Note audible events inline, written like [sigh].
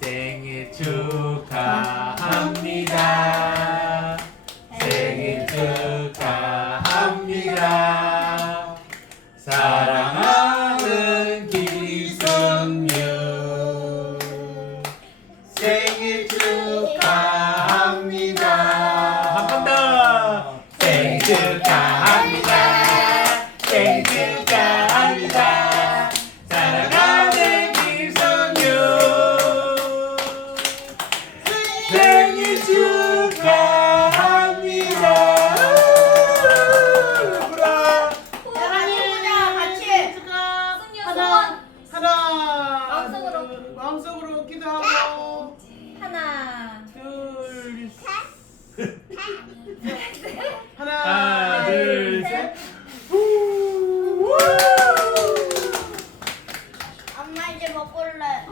생일 축하합니다. 생일 축하합니다. 사랑하는 김승유 생일 축하합니다. 축하합니다. [laughs] 엄마 이제 먹을래.